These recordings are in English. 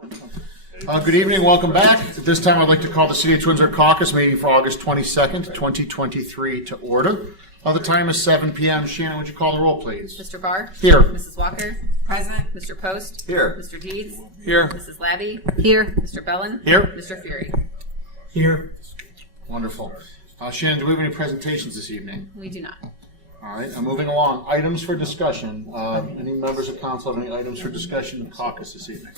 Good evening, welcome back. At this time, I'd like to call the City of Twinsburg Caucus meeting for August 22nd, 2023 to order. The time is 7 p.m. Shannon, would you call the roll, please? Mr. Barr? Here. Mrs. Walker? Present. Mr. Post? Here. Mr. Deeds? Here. Mrs. Labby? Here. Mr. Bellin? Here. Mr. Fury? Here. Wonderful. Shannon, do we have any presentations this evening? We do not. All right, I'm moving along. Items for discussion. Any members of council have any items for discussion in caucus this evening?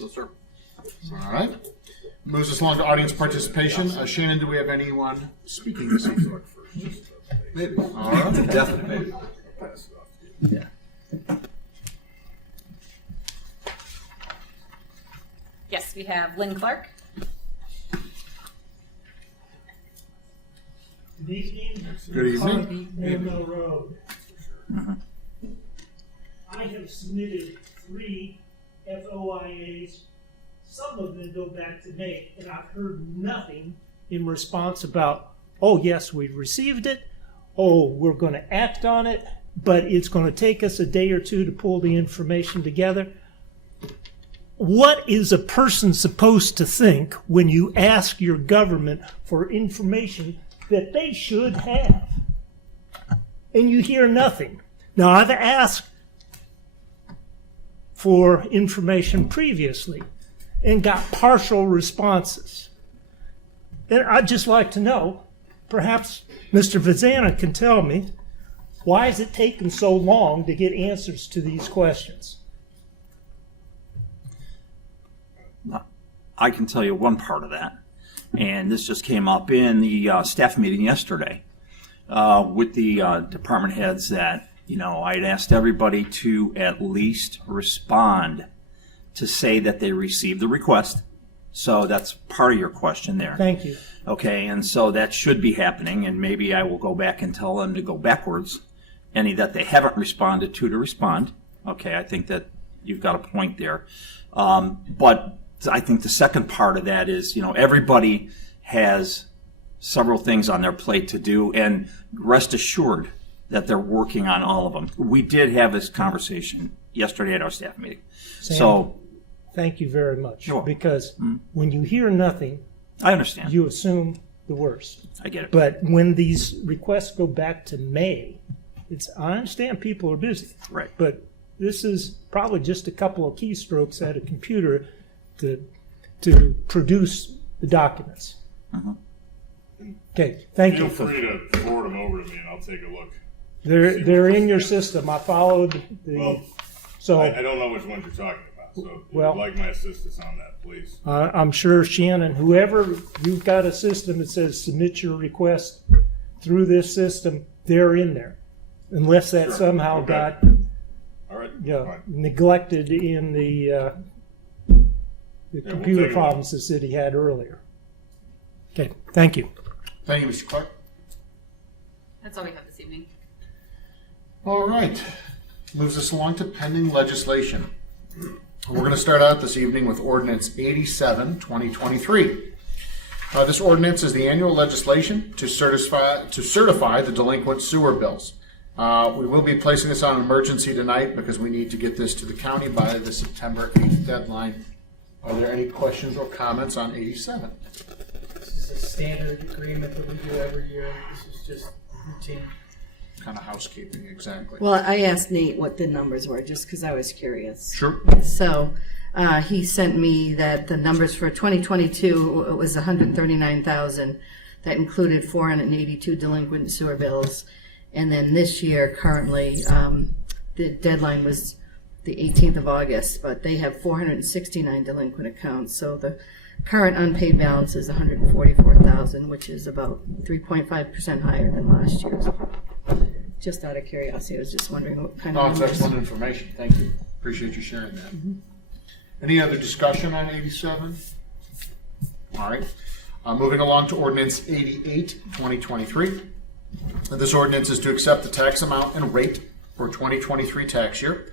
No, sir. All right. Moves us along to audience participation. Shannon, do we have anyone speaking this evening? Maybe. All right. Definitely, maybe. Yeah. Yes, we have Lynn Clark. Good evening. Good evening. Mill Road. I have submitted 3 FOIAs. Some of them go back to May, and I've heard nothing in response about, oh, yes, we received it. Oh, we're going to act on it, but it's going to take us a day or two to pull the information together. What is a person supposed to think when you ask your government for information that they should have, and you hear nothing? Now, I've asked for information previously and got partial responses. And I'd just like to know, perhaps Mr. Vizana can tell me, why is it taking so long to get answers to these questions? I can tell you one part of that, and this just came up in the staff meeting yesterday with the department heads that, I'd asked everybody to at least respond to say that they received the request. So that's part of your question there. Thank you. Okay, and so that should be happening, and maybe I will go back and tell them to go backwards, any that they haven't responded to respond. Okay, I think that you've got a point there. But I think the second part of that is, everybody has several things on their plate to do, and rest assured that they're working on all of them. We did have this conversation yesterday at our staff meeting. Sam, So, thank you very much. Sure. Because when you hear nothing, I understand. you assume the worst. I get it. But when these requests go back to May, I understand people are busy. Right. But this is probably just a couple of keystrokes at a computer to produce the documents. Okay, thank Feel you. free to forward them over to me and I'll take a look. They're in your system. I followed the. Well, So I don't know which ones you're talking about, so if Well- you'd like my assistance on that, please. I'm sure Shannon, whoever, you've got a system that says submit your request through this system, they're in there. Unless that Sure. somehow Okay. got All right. Fine. neglected in the we'll computer take it. problems the city had earlier. Okay, thank you. Thank you, Mr. Clark. That's all we have this evening. All right. Moves us along to pending legislation. We're going to start out this evening with Ordinance 87, 2023. This ordinance is the annual legislation to certify the delinquent sewer bills. We will be placing this on emergency tonight because we need to get this to the county by the September 8th deadline. Are there any questions or comments on 87? This is a standard agreement that we do every year. This is just routine. Kind of housekeeping, exactly. Well, I asked Nate what the numbers were, just because I was curious. Sure. So he sent me that the numbers for 2022, it was 139,000. That included 482 delinquent sewer bills. And then this year, currently, the deadline was the 18th of August, but they have 469 delinquent accounts. So the current unpaid balance is 144,000, which is about 3.5% higher than last year's. Just out of curiosity, I was just wondering what kind Oh, of it's numbers. excellent information. Thank you. Appreciate you sharing that. Any other discussion on 87? All right. Moving along to Ordinance 88, 2023. This ordinance is to accept the tax amount and rate for 2023 tax year.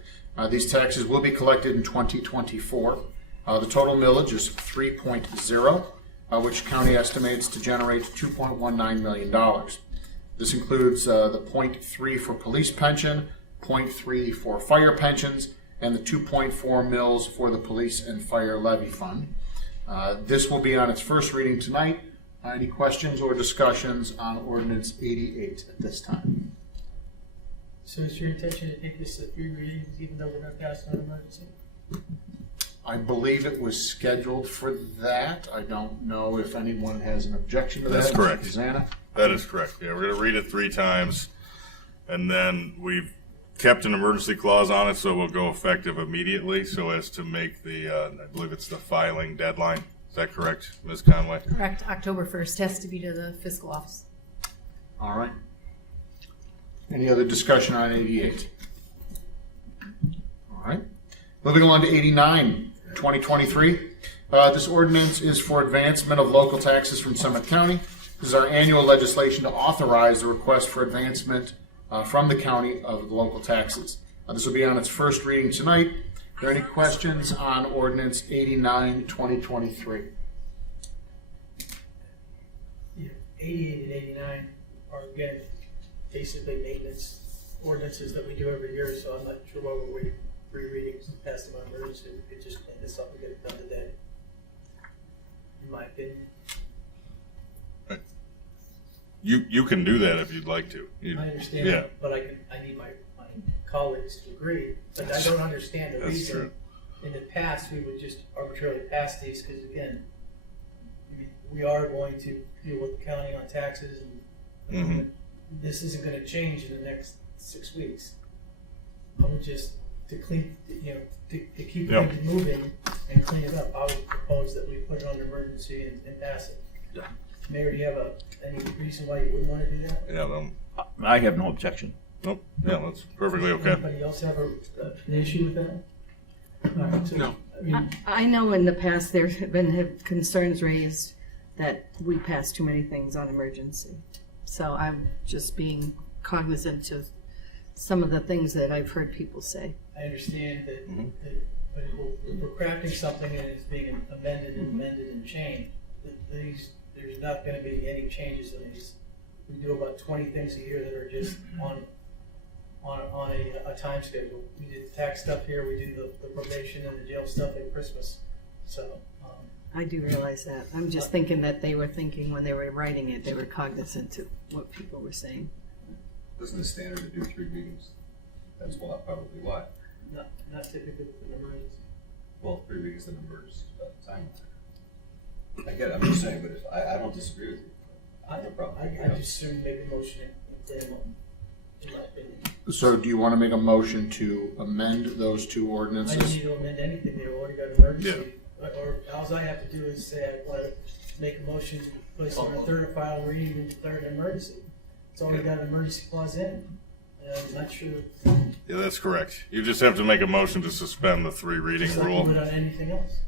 These taxes will be collected in 2024. The total millage is 3.0, which county estimates to generate $2.19 million. This includes the 0.3 for police pension, 0.3 for fire pensions, and the 2.4 mils for the police and fire levy fund. This will be on its first reading tonight. Any questions or discussions on ordinance 88 at this time? So is your intention to take this to 3 readings, even though we're going to pass it on emergency? I believe it was scheduled for that. I don't know if anyone has an objection to that. That's correct. Susanna? That is correct. Yeah, we're going to read it 3 times, and then we've kept an emergency clause on it, so it will go effective immediately, so as to make the, I believe it's the filing deadline. Is that correct, Ms. Conway? Correct. October 1st has to be to the fiscal office. All right. Any other discussion on 88? All right. Moving along to 89, 2023. This ordinance is for advancement of local taxes from Summit County. This is our annual legislation to authorize the request for advancement from the county of the local taxes. This will be on its first reading tonight. Are there any questions on ordinance 89, 2023? Yeah, 88 and 89 are, again, basically maintenance ordinances that we do every year, so I'm not sure why we're waiting 3 readings and pass them on emergency. We could just clean this up and get it done today, in my opinion. You can do that if you'd like to. I understand, Yeah. but I need my colleagues to agree. But I don't understand the That's reason. true. In the past, we would just arbitrarily pass these because, again, I mean, we are going to deal with the county on taxes, and Mhm. this isn't going to change in the next 6 weeks. I would just to clean, to keep Yep. things moving and clean it up. I would propose that we put it on emergency and pass it. Yeah. Mayor, do you have any reason why you wouldn't want to do that? Yeah, I have no objection. nope, yeah, that's perfectly okay. Anybody else have an issue with that? All right, so, No. I mean, I know in the past there have been concerns raised that we pass too many things on emergency. So I'm just being cognizant of some of the things that I've heard people say. I understand that, but if we're crafting something and it's being amended and changed, there's not going to be any changes in these. We do about 20 things a year that are just on a time schedule. We do the tax stuff here, we do the probation and the jail stuff at Christmas. So, I do realize that. I'm just thinking that they were thinking when they were writing it, they were cognizant of what people were saying. Isn't it standard to do 3 readings? That's probably why. not typically with an emergency. Well, 3 readings is an emergency, but time. I get it, I'm just saying, but if, I don't disagree with you. I have no problem. I just soon make a motion and clean them up, in my opinion. So do you want to make a motion to amend those 2 I don't ordinances? need to amend anything, they've already got emergency. Or all I have to do is say I want to make a motion to place on a 3rd and final reading and declare it an emergency. It's already got an emergency clause in. And I'm not sure, Yeah, that's correct. You just have to make a motion to suspend the 3 reading just like you rule. would on anything else.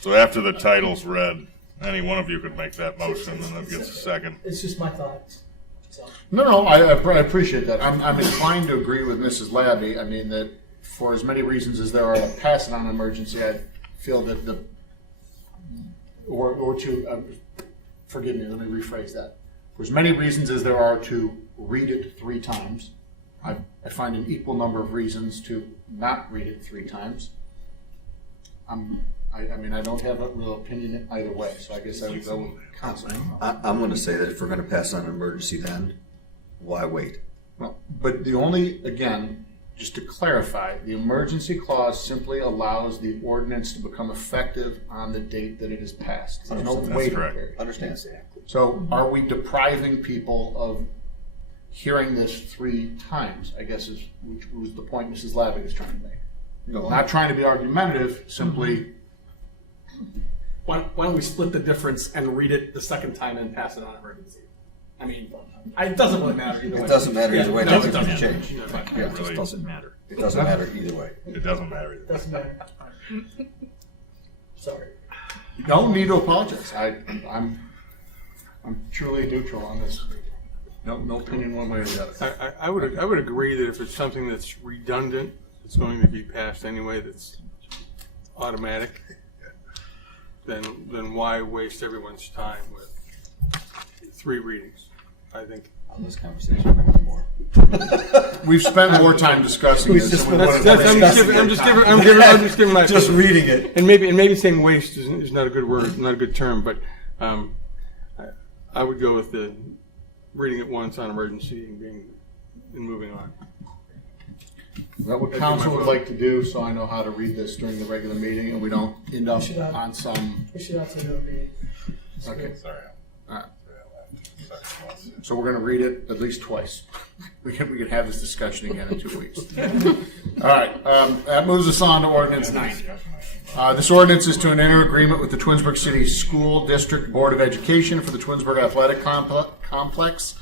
So after the title's read, any one of you could make that motion, and then gets a second. It's just my thoughts. So, No, I appreciate that. I'm inclined to agree with Mrs. Labby. I mean, that for as many reasons as there are to pass it on an emergency, I feel that forgive me, let me rephrase that. For as many reasons as there are to read it 3 times, I find an equal number of reasons to not read it 3 times. I mean, I don't have a real opinion either way, so I guess I would go with counsel. I'm going to say that if we're going to pass on an emergency, then why wait? Well, but the only, again, just to clarify, the emergency clause simply allows the ordinance to become effective on the date that it is passed. There's no That's waiting correct. period. Understand? So are we depriving people of hearing this 3 times, I guess which was the point Mrs. Lavig is trying to make. No, Not trying to be argumentative, simply, Why don't we split the difference and read it the second time and pass it on emergency? I mean, it doesn't really matter either way. It doesn't matter either way. No, Nothing's it doesn't gonna matter. change. No, fine. Yeah, It just doesn't matter. it doesn't matter either way. It doesn't matter either way. doesn't matter. Sorry. you don't need to apologize. I'm truly neutral on this. No opinion one way or the other. I would agree that if it's something that's redundant, it's going to be passed anyway, that's automatic, then why waste everyone's time with 3 readings? I think on this conversation more. We've spent more time discussing this. than we would have I'm just giving my Just reading it. and maybe saying waste is not a good word, not a good term, but I would go with the reading it once on emergency and moving on. Is that what council would like to do, so I know how to read this during the regular meeting and we don't end up on some... Push it out to another meeting. Okay. Sorry. All right. Sorry. So we're going to read it at least twice. We can have this discussion again in 2 weeks. All right. That moves us on to ordinance 9. This ordinance is to enter agreement with the Twinsburg City School District Board of Education for the Twinsburg Athletic Complex.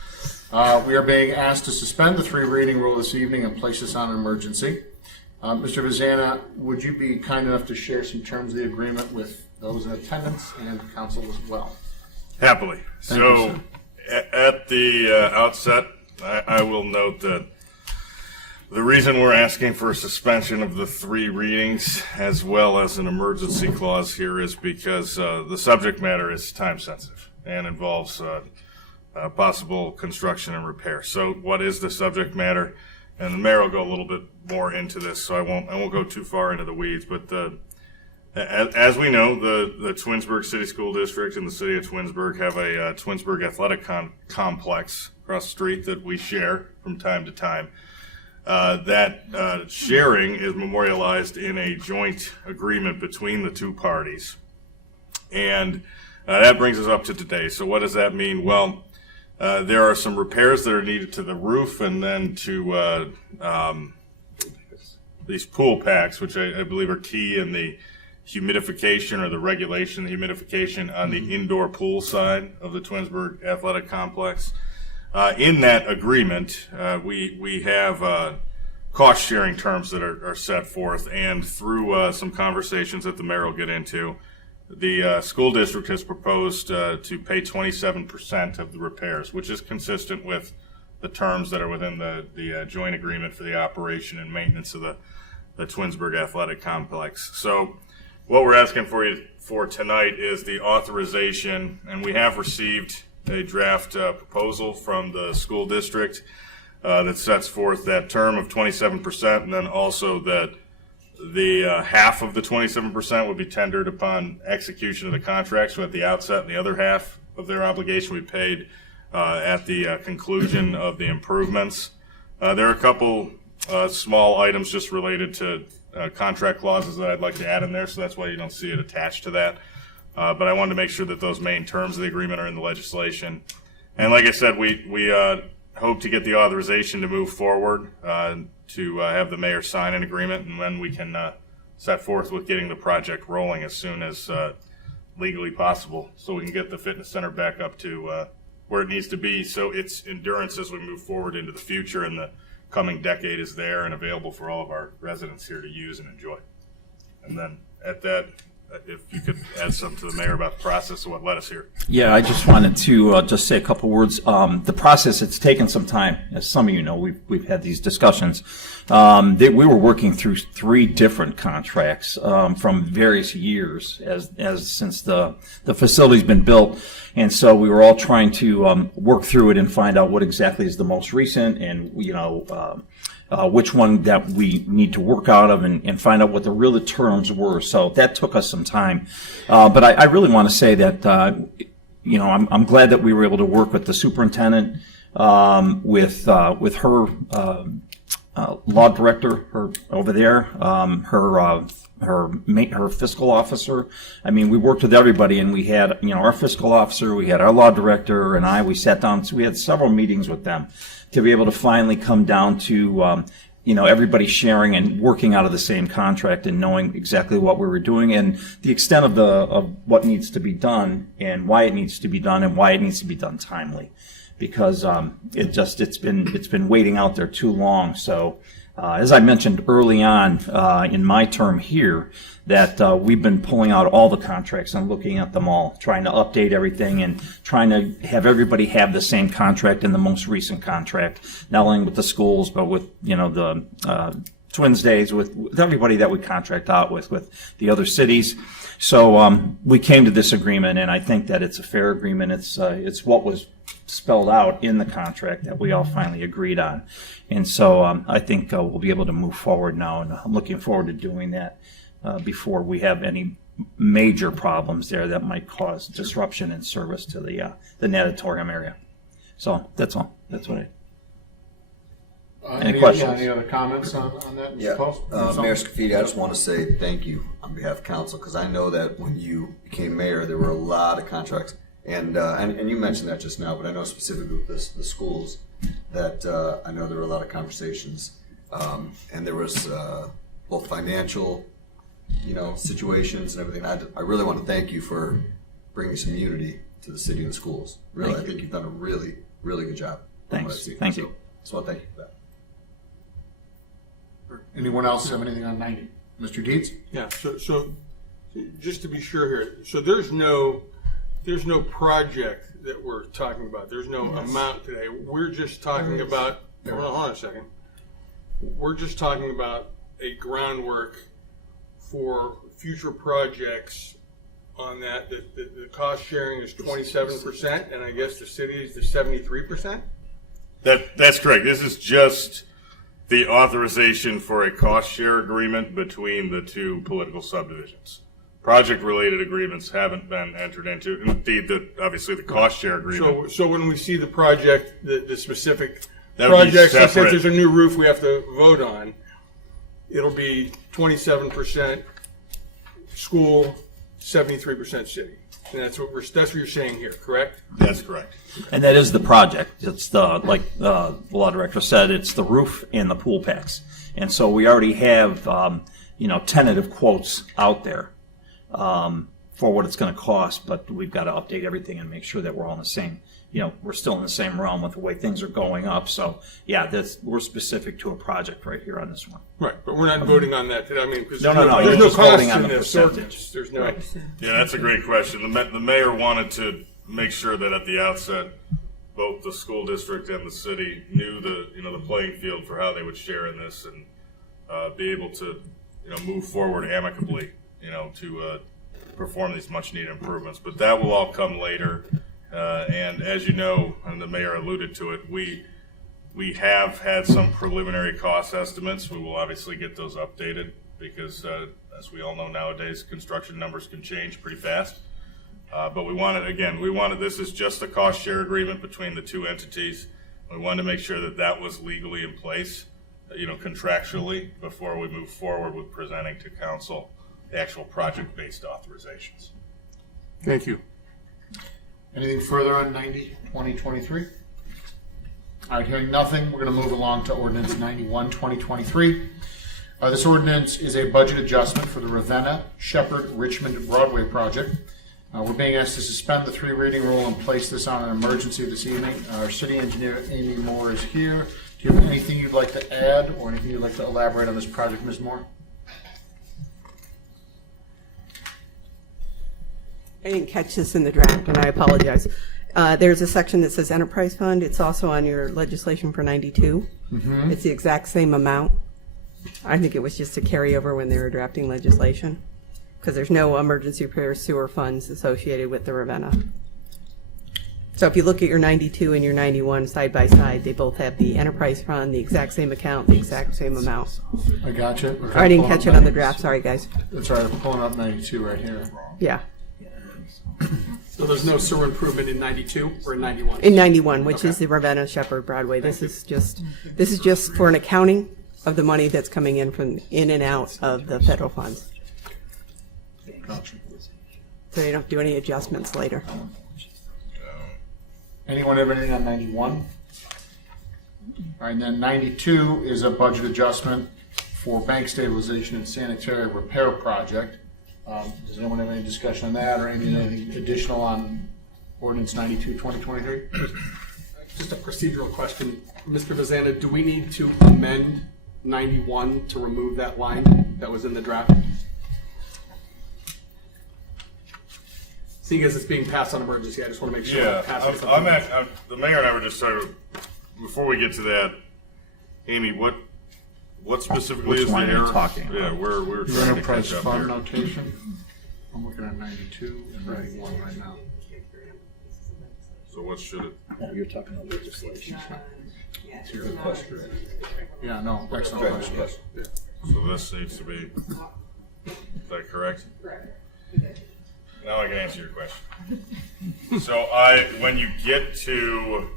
We are being asked to suspend the 3 reading rule this evening and place this on an emergency. Mr. Vizana, would you be kind enough to share some terms of the agreement with those in attendance and council as well? Happily. Thank you, At the outset, I will note that the reason we're asking for a suspension of the 3 readings as well as an emergency clause here is because the subject matter is time sensitive and involves possible construction and repair. So what is the subject matter? And the mayor will go a little bit more into this, so I won't go too far into the weeds. But as we know, the Twinsburg City School District and the city of Twinsburg have a Twinsburg Athletic Complex across the street that we share from time to time. That sharing is memorialized in a joint agreement between the 2 parties. And that brings us up to today. So what does that mean? Well, there are some repairs that are needed to the roof and then to these pool packs, which I believe are key in the humidification or the regulation of the humidification on the indoor pool side of the Twinsburg Athletic Complex. In that agreement, we have cost-sharing terms that are set forth, and through some conversations that the mayor will get into, the school district has proposed to pay 27% of the repairs, which is consistent with the terms that are within the joint agreement for the operation and maintenance of the Twinsburg Athletic Complex. So what we're asking for tonight is the authorization, and we have received a draft proposal from the school district that sets forth that term of 27%, and then also that the half of the 27% would be tendered upon execution of the contract. So at the outset, and the other half of their obligation we paid at the conclusion of the improvements. There are a couple small items just related to contract clauses that I'd like to add in there, so that's why you don't see it attached to that. But I wanted to make sure that those main terms of the agreement are in the legislation. And like I said, we hope to get the authorization to move forward to have the mayor sign an agreement, and then we can set forth with getting the project rolling as soon as legally possible, so we can get the fitness center back up to where it needs to be, so its endurance as we move forward into the future and the coming decade is there and available for all of our residents here to use and enjoy. And then at that, if you could add something to the mayor about the process of what led us here. Yeah, I just wanted to just say a couple words. The process, it's taken some time. As some of you know, we've had these discussions. We were working through 3 different contracts from various years as since the facility's been built. And so we were all trying to work through it and find out what exactly is the most recent and, which one that we need to work out of and find out what the real terms were. So that took us some time. But I really want to say that, I'm glad that we were able to work with the superintendent, with her law director, her over there, her fiscal officer. I mean, we worked with everybody, and we had, our fiscal officer, we had our law director, and we sat down. So we had several meetings with them to be able to finally come down to, everybody sharing and working out of the same contract and knowing exactly what we were doing and the extent of what needs to be done and why it needs to be done and why it needs to be done timely, because it's been waiting out there too long. So as I mentioned early on in my term here, that we've been pulling out all the contracts and looking at them all, trying to update everything and trying to have everybody have the same contract in the most recent contract, not only with the schools but with the Twins Days with everybody that we contract out with the other cities. So we came to this agreement, and I think that it's a fair agreement. It's what was spelled out in the contract that we all finally agreed on. And so I think we'll be able to move forward now, and I'm looking forward to doing that before we have any major problems there that might cause disruption in service to the natatorium area. So that's all. That's what I... Any questions? Any other comments on that? Yeah, Mr. Mayor Scafidi, I just want to say thank you on behalf of council, because I know that when you became mayor, there were a lot of contracts, and you mentioned that just now, but I know specifically with the schools that I know there were a lot of conversations, and there was both financial, situations and everything. I really want to thank you for bringing some unity to the city and the schools. Really, I think you've done a really, really good job. Thanks. Thank you. So thank you for that. Anyone else have anything on 90? Mr. Dietz? Yeah, so just to be sure here, so there's no project that we're talking about. There's no amount today. We're just talking about, hold on a second. We're just talking about a groundwork for future projects on that. The cost sharing is 27%, and I guess the city is the 73%? That's correct. This is just the authorization for a cost share agreement between the two political subdivisions. Project-related agreements haven't been entered into. Indeed, obviously the cost share agreement. So when we see the project, the specific That would be projects, let's say if separate. there's a new roof we have to vote on, it'll be 27% school, 73% city. And that's what you're saying here, correct? That's correct. And that is the project. It's like the law director said, it's the roof and the pool packs. And so we already have, tentative quotes out there for what it's going to cost, but we've got to update everything and make sure that we're all in the same, we're still in the same realm with the way things are going up. So yeah, we're specific to a project right here on this one. Right, but we're not voting on that today. I mean, because No, there's you're no just cost voting on in the this percentage. ordinance. There's no. Yeah, that's a great question. The mayor wanted to make sure that at the outset, both the school district and the city knew the playing field for how they would share in this and be able to move forward amicably to perform these much needed improvements. But that will all come later. And as you know, and the mayor alluded to it, we have had some preliminary cost estimates. We will obviously get those updated because, as we all know nowadays, construction numbers can change pretty fast. But this is just a cost share agreement between the two entities. We wanted to make sure that was legally in place, contractually, before we move forward with presenting to council the actual project-based authorizations. Thank you. Anything further on 90, 2023? All right, hearing nothing, we're going to move along to ordinance 91, 2023. This ordinance is a budget adjustment for the Ravenna Shepherd Richmond Broadway project. We're being asked to suspend the 3 reading rule and place this on an emergency this evening. Our city engineer, Amy Moore, is here. Do you have anything you'd like to add or anything you'd like to elaborate on this project, Ms. Moore? I didn't catch this in the draft, and I apologize. There's a section that says enterprise fund. It's also on your legislation for 92. Mm-hmm. It's the exact same amount. I think it was just a carryover when they were drafting legislation, because there's no emergency repair sewer funds associated with the Ravenna. So if you look at your 92 and your 91 side by side, they both have the enterprise fund, the exact same account, the exact same amount. I got you. Okay, I didn't catch it on the draft. Sorry, guys. That's all right. I'm pulling up 92 right here. Yeah. So there's no sewer improvement in 92 or in 91? In 91, which Okay. is the Ravenna Shepherd Broadway. This is just for an accounting of the money that's coming in from in and out of the federal funds. Gotcha. So they don't do any adjustments later. Anyone have anything on 91? All right, and then 92 is a budget adjustment for bank stabilization and sanitary repair project. Does anyone have any discussion on that or anything additional on ordinance 92, 2023? Just a procedural question. Mr. Vazana, do we need to amend 91 to remove that line that was in the draft? Seeing as it's being passed on emergency, I just want to make sure. Yeah, it passes. the mayor and I were just talking, before we get to that, Amy, What specifically Which is the line are you error? talking about? Yeah, we're The trying to enterprise catch up fund here. notation. I'm looking at 92 and 91 right now. So what should it? You're talking about legislation. It's your question. Yeah, no, excellent question. So this needs to be. Is that correct? Now I can answer your question. So when you get to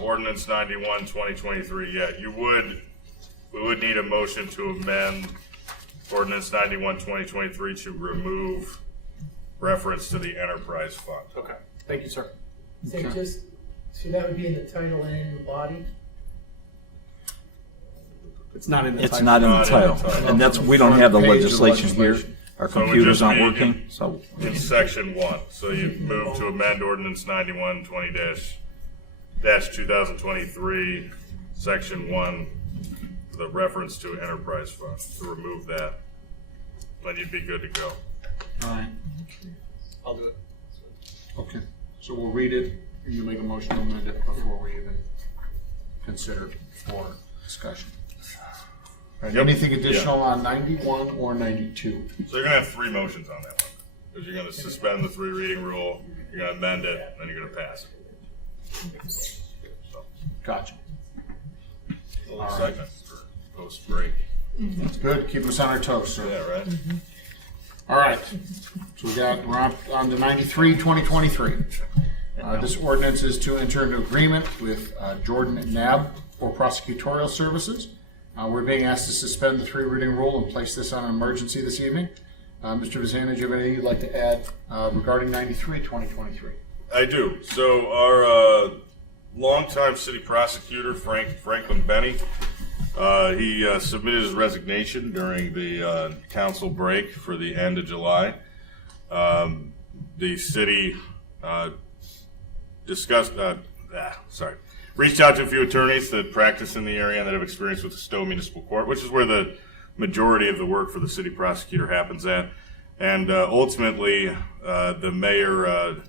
ordinance 91, 2023, yeah, we would need a motion to amend ordinance 91, 2023 to remove reference to the enterprise fund. Okay, thank you, sir. So so that would be in the title and in the body? It's not in the It's title. not in the Not in the title, title. and that's, we don't have the Front page of legislation here. legislation. Our So it would computers just aren't be working, so. In section 1. So you move to amend ordinance 91, 2023, section 1, the reference to enterprise fund, to remove that. Then you'd be good to go. All right. I'll do it. Okay. So we'll read it, and you make a motion to amend it before we even consider it for discussion. All right, Yep. anything additional on 91 or 92? So you're going to have 3 motions on that one. Because you're going to suspend the 3 reading rule, you're going to amend it, and then you're going to pass it. So, Gotcha. a little segment for post-break. That's good. Keep us on our toes, sir. Yeah, right? All right. So we're on to 93, 2023. This ordinance is to enter into agreement with Jordan Knabb for prosecutorial services. We're being asked to suspend the 3 reading rule and place this on an emergency this evening. Mr. Vazana, do you have anything you'd like to add regarding 93, 2023? I do. So our longtime city prosecutor, Franklin Benny, he submitted his resignation during the council break for the end of July. The city reached out to a few attorneys that practice in the area and that have experience with the Stowe Municipal Court, which is where the majority of the work for the city prosecutor happens at. And ultimately, the mayor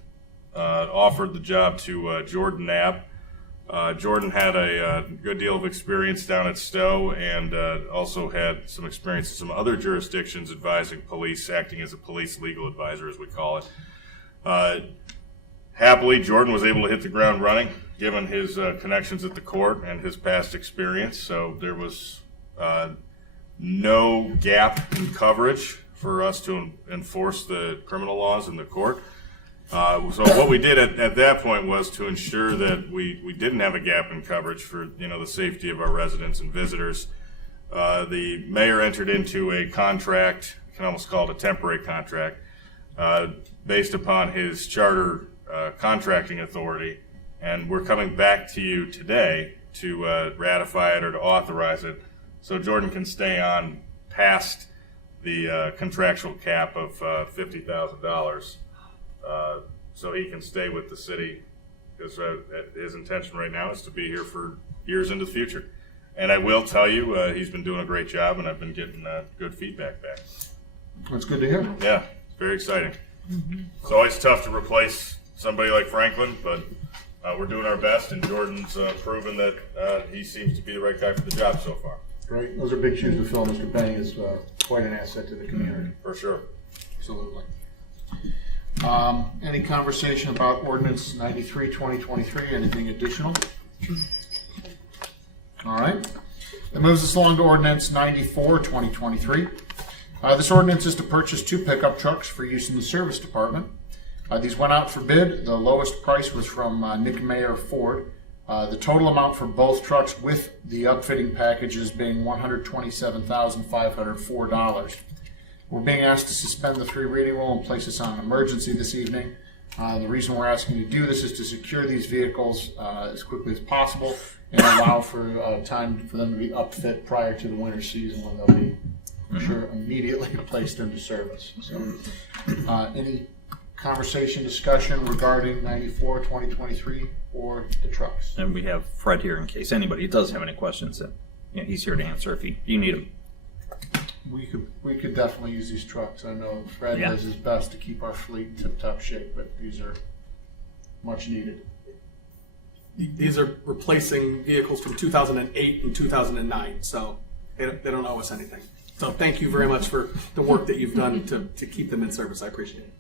offered the job to Jordan Knabb. Jordan had a good deal of experience down at Stowe and also had some experience in some other jurisdictions advising police, acting as a police legal advisor, as we call it. Happily, Jordan was able to hit the ground running, given his connections at the court and his past experience. So there was no gap in coverage for us to enforce the criminal laws in the court. So what we did at that point was to ensure that we didn't have a gap in coverage for the safety of our residents and visitors. The mayor entered into a contract, you can almost call it a temporary contract, based upon his charter contracting authority, and we're coming back to you today to ratify it or to authorize it, so Jordan can stay on past the contractual cap of $50,000. So he can stay with the city, because his intention right now is to be here for years into the future. And I will tell you, he's been doing a great job, and I've been getting good feedback back. That's good to hear. Yeah, it's very exciting. It's always tough to replace somebody like Franklin, but we're doing our best, and Jordan's proven that he seems to be the right guy for the job so far. Great. Those are big shoes to fill. Mr. Benny is quite an asset to the community. For sure. Absolutely. Any conversation about ordinance 93, 2023? Anything additional? All right. That moves us along to ordinance 94, 2023. This ordinance is to purchase 2 pickup trucks for use in the service department. These went out for bid. The lowest price was from Nick Mayer Ford. The total amount for both trucks with the upfitting packages being $127,504. We're being asked to suspend the 3 reading rule and place this on an emergency this evening. The reason we're asking you to do this is to secure these vehicles as quickly as possible and allow for time for them to be upfit prior to the winter season, when they'll be, I'm sure, immediately placed into service. So, any conversation, discussion regarding 94, 2023 or the trucks? And we have Fred here in case anybody does have any questions. That he's here to answer if you need him. We could definitely use these trucks. I know Fred does his best to keep our fleet in tip-top shape, but these are much needed. these are replacing vehicles from 2008 and 2009, so they don't owe us anything. So thank you very much for the work that you've done to keep them in service. I appreciate it.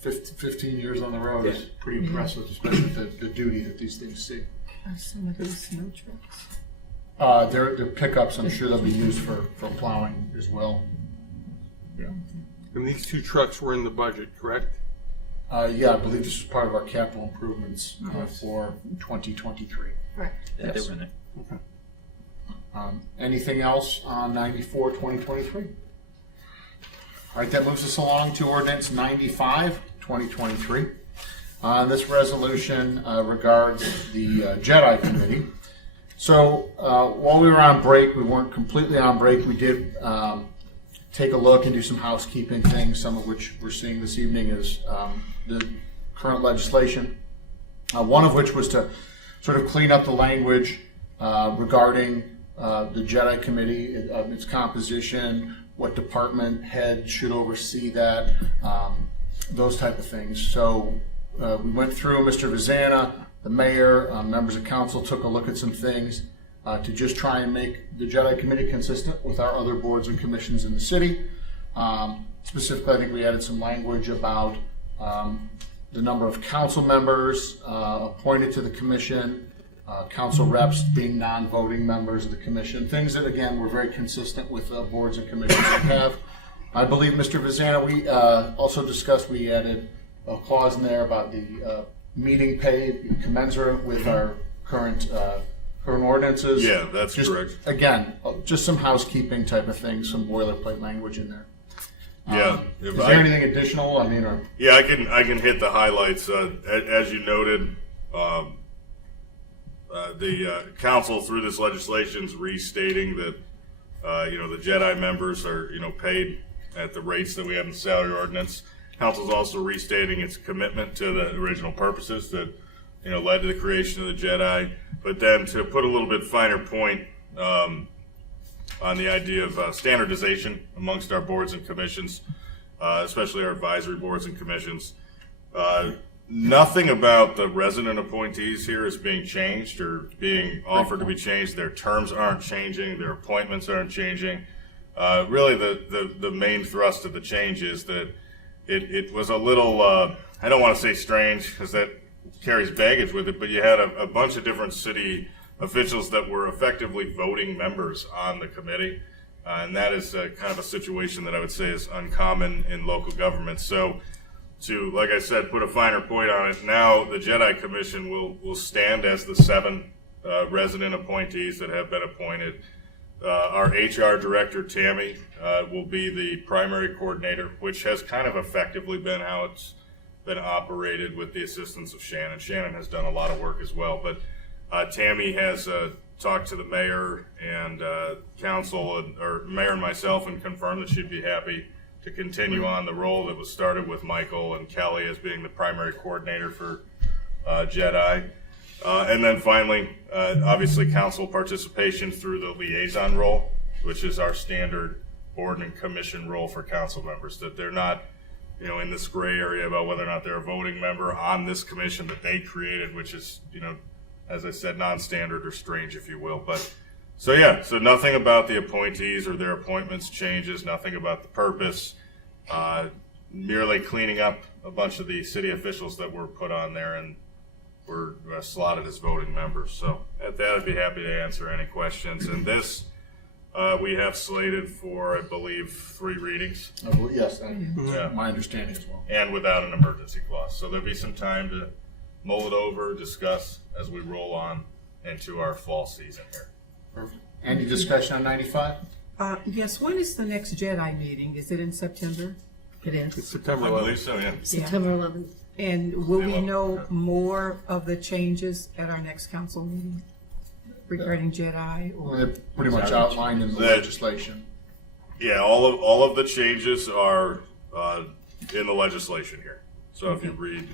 15 years on the road is pretty impressive, especially the duty that these things see. Are some of those snow trucks? They're pickups. I'm sure they'll be used for plowing as well. Yeah. And these two trucks were in the budget, correct? Yeah, I believe this is part of our capital improvements for 2023. Correct. Yeah, they were in there. Anything else on 94, 2023? All right, that moves us along to ordinance 95, 2023. This resolution regards the Jedi Committee. So while we were on break, we weren't completely on break. We did take a look and do some housekeeping things, some of which we're seeing this evening is the current legislation. One of which was to sort of clean up the language regarding the Jedi Committee, its composition, what department head should oversee that, those type of things. So we went through, Mr. Vizana, the mayor, members of council took a look at some things to just try and make the Jedi Committee consistent with our other boards and commissions in the city. Specifically, I think we added some language about the number of council members appointed to the commission, council reps being non-voting members of the commission, things that, again, were very consistent with boards and commissions we have. I believe, Mr. Vizana, we also discussed, we added a clause in there about the meeting pay commensurate with our current ordinances. Yeah, that's correct. Again, just some housekeeping type of things, some boilerplate language in there. Yeah. Is there anything additional? I mean, or yeah, I can hit the highlights. As you noted, the council through this legislation is restating that the Jedi members are paid at the rates that we have in the salary ordinance. Council's also restating its commitment to the original purposes that led to the creation of the Jedi. But then to put a little bit finer point on the idea of standardization amongst our boards and commissions, especially our advisory boards and commissions. Nothing about the resident appointees here is being changed or being offered to be changed. Their terms aren't changing. Their appointments aren't changing. Really, the main thrust of the change is that it was a little, I don't want to say strange because that carries baggage with it, but you had a bunch of different city officials that were effectively voting members on the committee. And that is kind of a situation that I would say is uncommon in local government. So to, like I said, put a finer point on it, now the Jedi Commission will stand as the 7 resident appointees that have been appointed. Our HR director, Tammy, will be the primary coordinator, which has kind of effectively been how it's been operated with the assistance of Shannon. Shannon has done a lot of work as well, but Tammy has talked to the mayor and council, or mayor and myself, and confirmed that she'd be happy to continue on the role that was started with Michael and Kelly as being the primary coordinator for Jedi. And then finally, obviously, council participation through the liaison role, which is our standard board and commission role for council members, that they're not in this gray area about whether or not they're a voting member on this commission that they created, which is, as I said, non-standard or strange, if you will. But so nothing about the appointees or their appointments changes, nothing about the purpose, merely cleaning up a bunch of the city officials that were put on there and were slotted as voting members. So at that, I'd be happy to answer any questions. And this, we have slated for, I believe, 3 readings. Yes, my understanding as well. And without an emergency clause. So there'll be some time to mull it over, discuss as we roll on into our fall season here. Perfect. Any discussion on 95? Yes, when is the next Jedi meeting? Is it in September? It is. It's September I 11th. believe so, yeah. September 11th. And will we know more of the changes at our next council meeting regarding Jedi? Well, Or they're pretty much outlined in the legislation. Yeah, all of the changes are in the legislation here. So if you read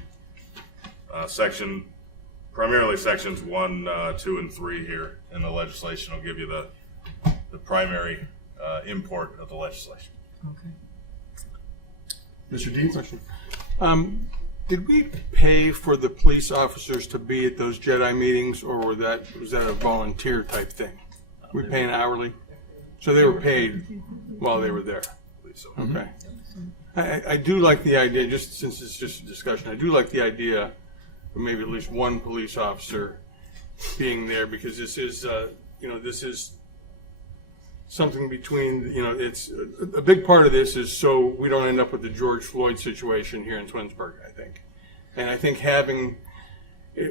primarily sections 1, 2, and 3 here in the legislation will give you the primary import of the legislation. okay. Mr. Dean? Question. Did we pay for the police officers to be at those Jedi meetings, or was that a volunteer type thing? We paying hourly? So they were paid while they were there? Okay. I do like the idea, just since it's just a discussion, I do like the idea of maybe at least one police officer being there, because this is, this is something between, it's a big part of this is so we don't end up with the George Floyd situation here in Twinsburg, I think. And I think having,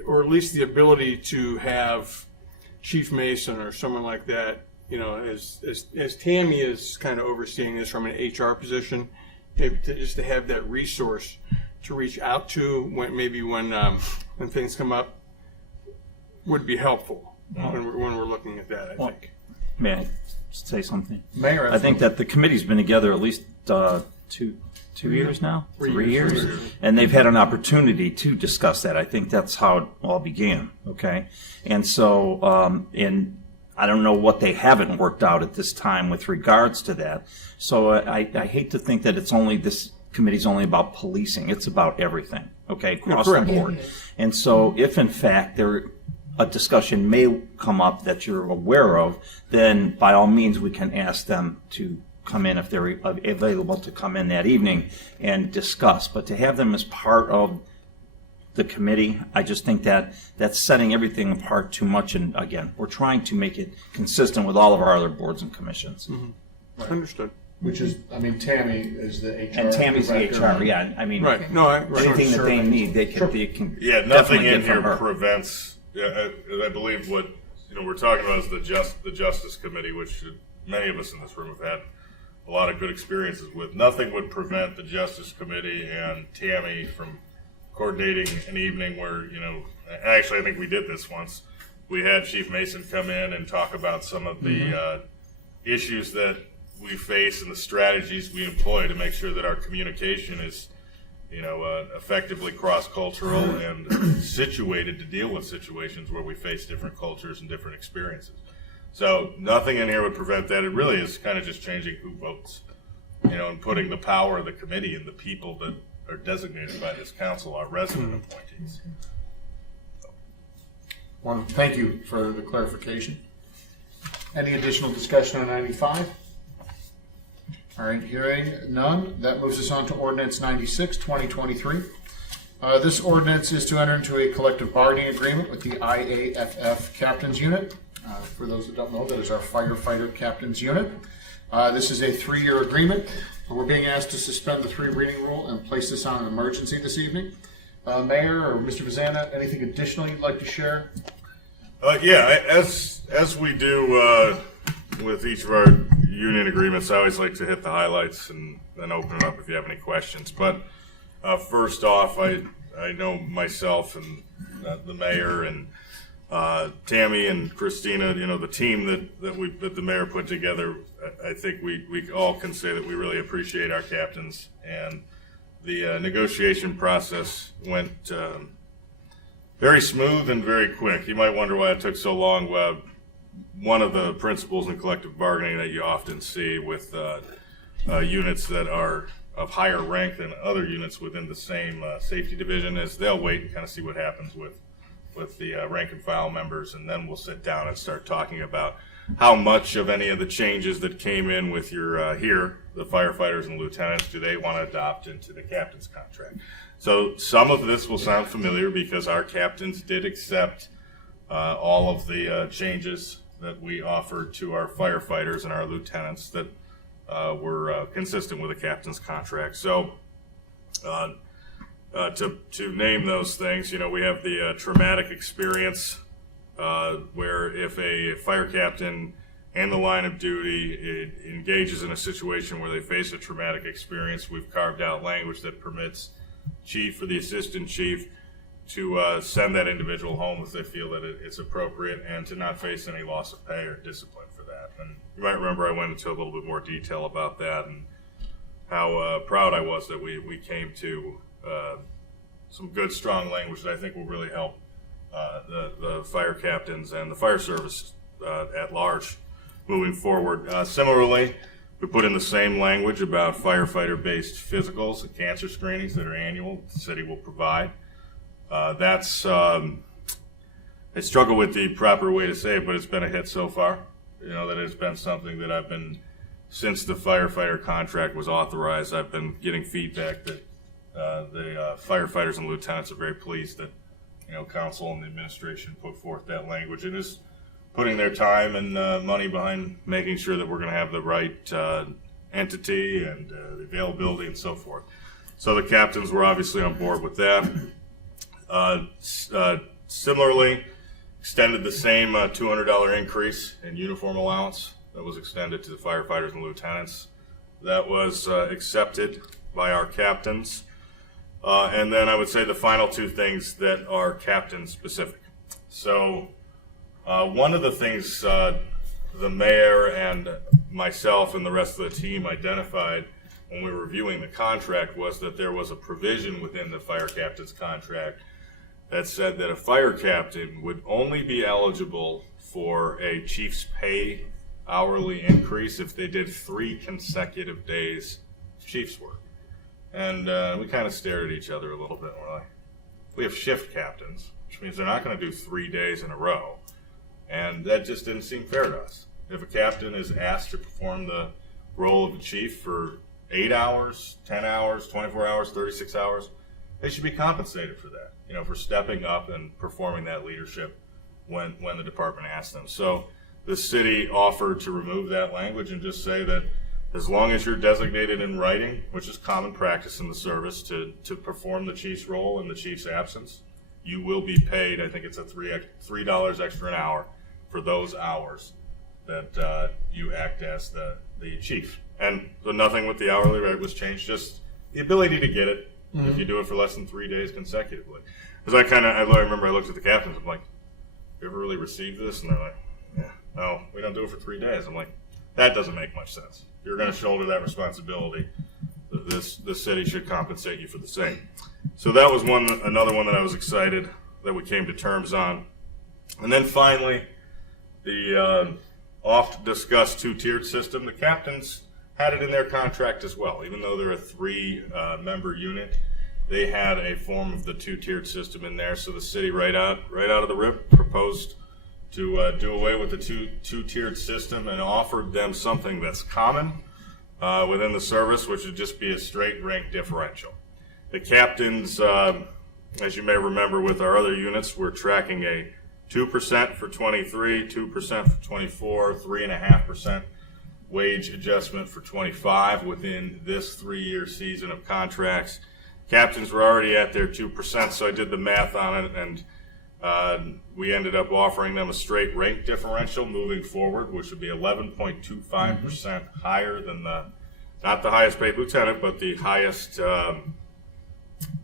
or at least the ability to have Chief Mason or someone like that, as Tammy is kind of overseeing this from an HR position, just to have that resource to reach out to when things come up would be helpful when we're looking at that, I think. May I say something? Mayor, I think that the committee's been together at least 2 years now, 3 years, and they've had an opportunity to discuss that. I think that's how it all began. Okay, and so and I don't know what they haven't worked out at this time with regards to that. So I hate to think that this committee's only about policing. It's about everything. Okay, across the board. And so if in fact a discussion may come up that you're aware of, then by all means we can ask them to come in if they're available to come in that evening and discuss. But to have them as part of the committee, I just think that that's setting everything apart too much. And again, we're trying to make it consistent with all of our other boards and commissions. Mm-hmm. Right. Understood. Which is, Tammy is the HR. And Tammy's the director. HR, yeah. Right. No, anything that they need, they can Yeah, nothing in here prevents. Yeah, I believe what we're talking about is the Justice Committee, which many of us in this room have had a lot of good experiences with. Nothing would prevent the Justice Committee and Tammy from coordinating an evening where, actually I think we did this once. We had Chief Mason come in and talk about some of the issues that we face and the strategies we employ to make sure that our communication is, effectively cross-cultural and situated to deal with situations where we face different cultures and different experiences. So nothing in here would prevent that. It really is kind of just changing who votes, and putting the power of the committee and the people that are designated by this council, our resident appointees. Well, thank you for the clarification. Any additional discussion on 95? All right, hearing none, that moves us on to Ordinance 96, 2023. This ordinance is to enter into a collective bargaining agreement with the IAFF Captains Unit. For those that don't know, that is our firefighter captains unit. This is a 3-year agreement. We're being asked to suspend the 3 reading rule and place this on an emergency this evening. Mayor or Mr. Vazana, anything additional you'd like to share? Yeah, as we do with each of our union agreements, I always like to hit the highlights and then open it up if you have any questions. But first off, I know myself and the mayor and Tammy and Christina, the team that the mayor put together. I think we all can say that we really appreciate our captains, and the negotiation process went very smooth and very quick. You might wonder why it took so long. One of the principles in collective bargaining that you often see with units that are of higher rank than other units within the same safety division is they'll wait and kind of see what happens with the rank and file members, and then we'll sit down and start talking about how much of any of the changes that came in with your the firefighters and lieutenants, do they want to adopt into the captain's contract. So some of this will sound familiar because our captains did accept all of the changes that we offered to our firefighters and our lieutenants that were consistent with the captain's contract. So to name those things, we have the traumatic experience where if a fire captain in the line of duty engages in a situation where they face a traumatic experience, we've carved out language that permits chief or the assistant chief to send that individual home if they feel that it's appropriate, and to not face any loss of pay or discipline for that. And you might remember I went into a little bit more detail about that and how proud I was that we came to some good, strong language that I think will really help the fire captains and the fire service at large moving forward. Similarly, We put in the same language about firefighter-based physicals and cancer screenings that are annual, the city will provide. I struggle with the proper way to say it, but it's been a hit so far. You know, that it's been something that I've been, since the firefighter contract was authorized, I've been getting feedback that the firefighters and lieutenants are very pleased that, you know, council and the administration put forth that language and is putting their time and money behind making sure that we're going to have the right entity and the availability and so forth. So the captains were obviously on board with that. Similarly, extended the same $200 increase in uniform allowance that was extended to the firefighters and lieutenants. That was accepted by our captains. And then I would say the final two things that are captain specific. So one of the things the mayor and myself and the rest of the team identified when we were reviewing the contract was that there was a provision within the fire captain's contract that said that a fire captain would only be eligible for a chief's pay hourly increase if they did 3 consecutive days of chief's work. And we kind of stared at each other a little bit. We're like, we have shift captains, which means they're not going to do 3 days in a row. And that just didn't seem fair to us. If a captain is asked to perform the role of a chief for 8 hours, 10 hours, 24 hours, 36 hours, they should be compensated for that, you know, for stepping up and performing that leadership when the department asks them. So the city offered to remove that language and just say that as long as you're designated in writing, which is common practice in the service, to perform the chief's role in the chief's absence, you will be paid, I think it's a $3 extra an hour for those hours that you act as the chief. And so nothing with the hourly rate was changed, just the ability to get it if you do it for less than 3 days consecutively. Because I remember I looked at the captains, I'm like, you ever really received this? And they're like, yeah, no, we don't do it for 3 days. I'm like, that doesn't make much sense. If you're going to shoulder that responsibility, the city should compensate you for the same. So that was another one that I was excited that we came to terms on. And then finally, the oft-discussed 2-tiered system. The captains had it in their contract as well. Even though they're a 3-member unit, they had a form of the 2-tiered system in there. So the city right out of the rip proposed to do away with the two-tiered system and offered them something that's common within the service, which would just be a straight rank differential. The captains, as you may remember with our other units, we're tracking a 2% for 23, 2% for 24, 3.5% wage adjustment for 25 within this 3-year season of contracts. Captains were already at their 2%, so I did the math on it, and we ended up offering them a straight rate differential moving forward, which would be 11.25% higher than not the highest paid lieutenant, but the highest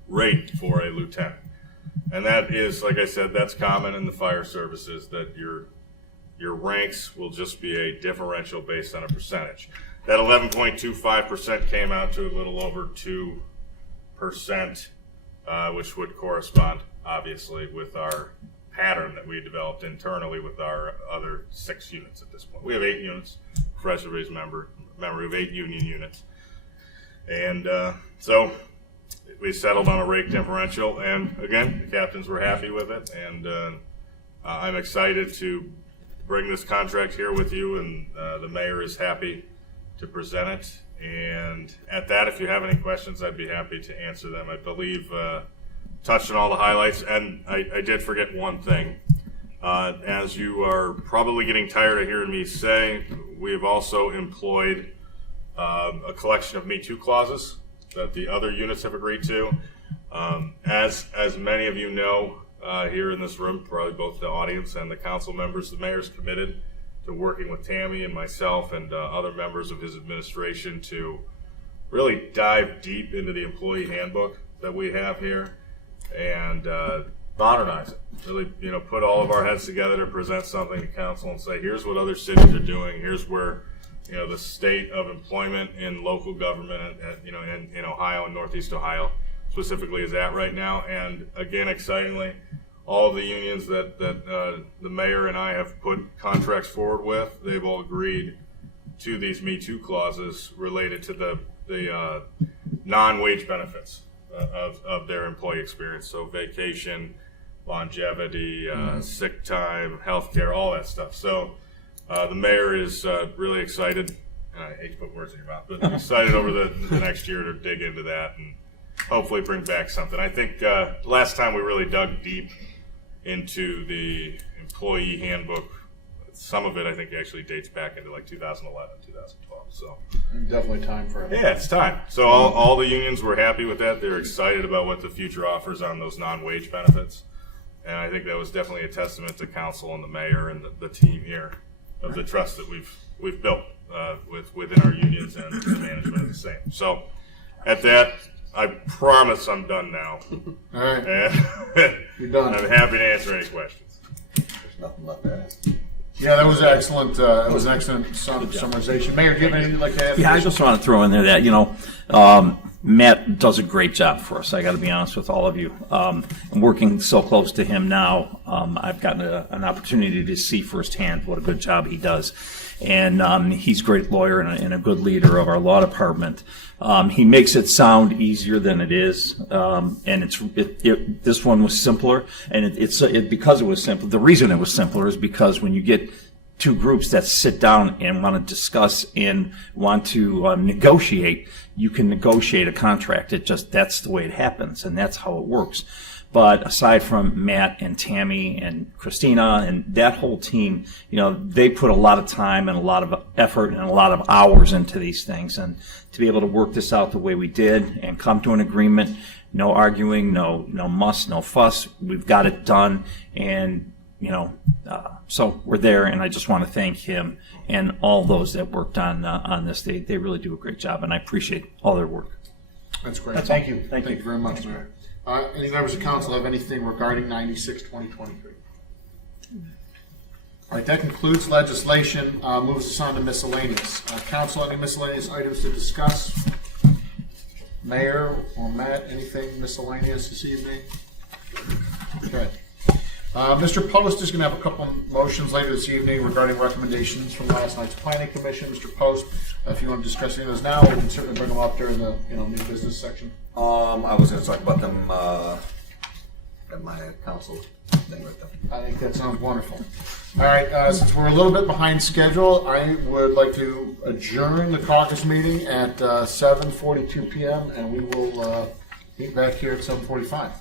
rate for a lieutenant. And that is, like I said, that's common in the fire services, that your ranks will just be a differential based on a percentage. That 11.25% came out to a little over 2%, which would correspond, obviously, with our pattern that we developed internally with our other 6 units at this point. We have 8 units, fresh everybody's memory of 8 union units. And so we settled on a rate differential, and again, the captains were happy with it, and I'm excited to bring this contract here with you, and the mayor is happy to present it. And at that, if you have any questions, I'd be happy to answer them. I believe touched on all the highlights, and I did forget one thing. As you are probably getting tired of hearing me say, we have also employed a collection of Me Too clauses that the other units have agreed to. As many of you know here in this room, probably both the audience and the council members, the mayor's committed to working with Tammy and myself and other members of his administration to really dive deep into the employee handbook that we have here and modernize it. Really, put all of our heads together to present something to council and say, here's what other cities are doing. Here's where, the state of employment in local government, in Ohio and Northeast Ohio specifically is at right now. And again, excitingly, all of the unions that the mayor and I have put contracts forward with, they've all agreed to these Me Too clauses related to the non-wage benefits of their employee experience. So vacation, longevity, sick time, healthcare, all that stuff. So the mayor is really excited. I hate to put words in your mouth, but excited over the next year to dig into that and hopefully bring back something. I think last time we really dug deep into the employee handbook, some of it I think actually dates back into like 2011, 2012. So Definitely time for it. yeah, it's time. So all the unions were happy with that. They're excited about what the future offers on those non-wage benefits. And I think that was definitely a testament to council and the mayor and the team here of the trust that we've built within our unions and the management of the same. So at that, I promise I'm done now. All right. And You're done. I'm happy to answer any questions. There's nothing left to ask. Yeah, that was excellent. That was an excellent summarization. Mayor, do you have anything you'd like to add? Yeah, I just want to throw in there that, Matt does a great job for us. I got to be honest with all of you. I'm working so close to him now. I've gotten an opportunity to see firsthand what a good job he does. And he's a great lawyer and a good leader of our law department. He makes it sound easier than it is. And this one was simpler. And because it was simple, the reason it was simpler is because when you get two groups that sit down and want to discuss and want to negotiate, you can negotiate a contract. That's the way it happens, and that's how it works. But aside from Matt and Tammy and Christina and that whole team, they put a lot of time and a lot of effort and a lot of hours into these things. And to be able to work this out the way we did and come to an agreement, no arguing, no muss, no fuss, we've got it done. And so we're there, and I just want to thank him and all those that worked on this. They really do a great job, and I appreciate all their work. That's great. Thank you. Thank you very much, Mayor. Any members of council have anything regarding 96-2023? All right, that concludes legislation. Moves us on to miscellaneous. Council, any miscellaneous items to discuss? Mayor or Matt, anything miscellaneous this evening? Okay. Mr. Post is going to have a couple motions later this evening regarding recommendations from last night's planning commission. Mr. Post, if you want to discuss any of those now, we can certainly bring them up during the new business section. I was going to talk about them at my council thing with them. I think that sounds wonderful. All right, since we're a little bit behind schedule, I would like to adjourn the caucus meeting at 7:42 p.m. and we will meet back here at 7:45.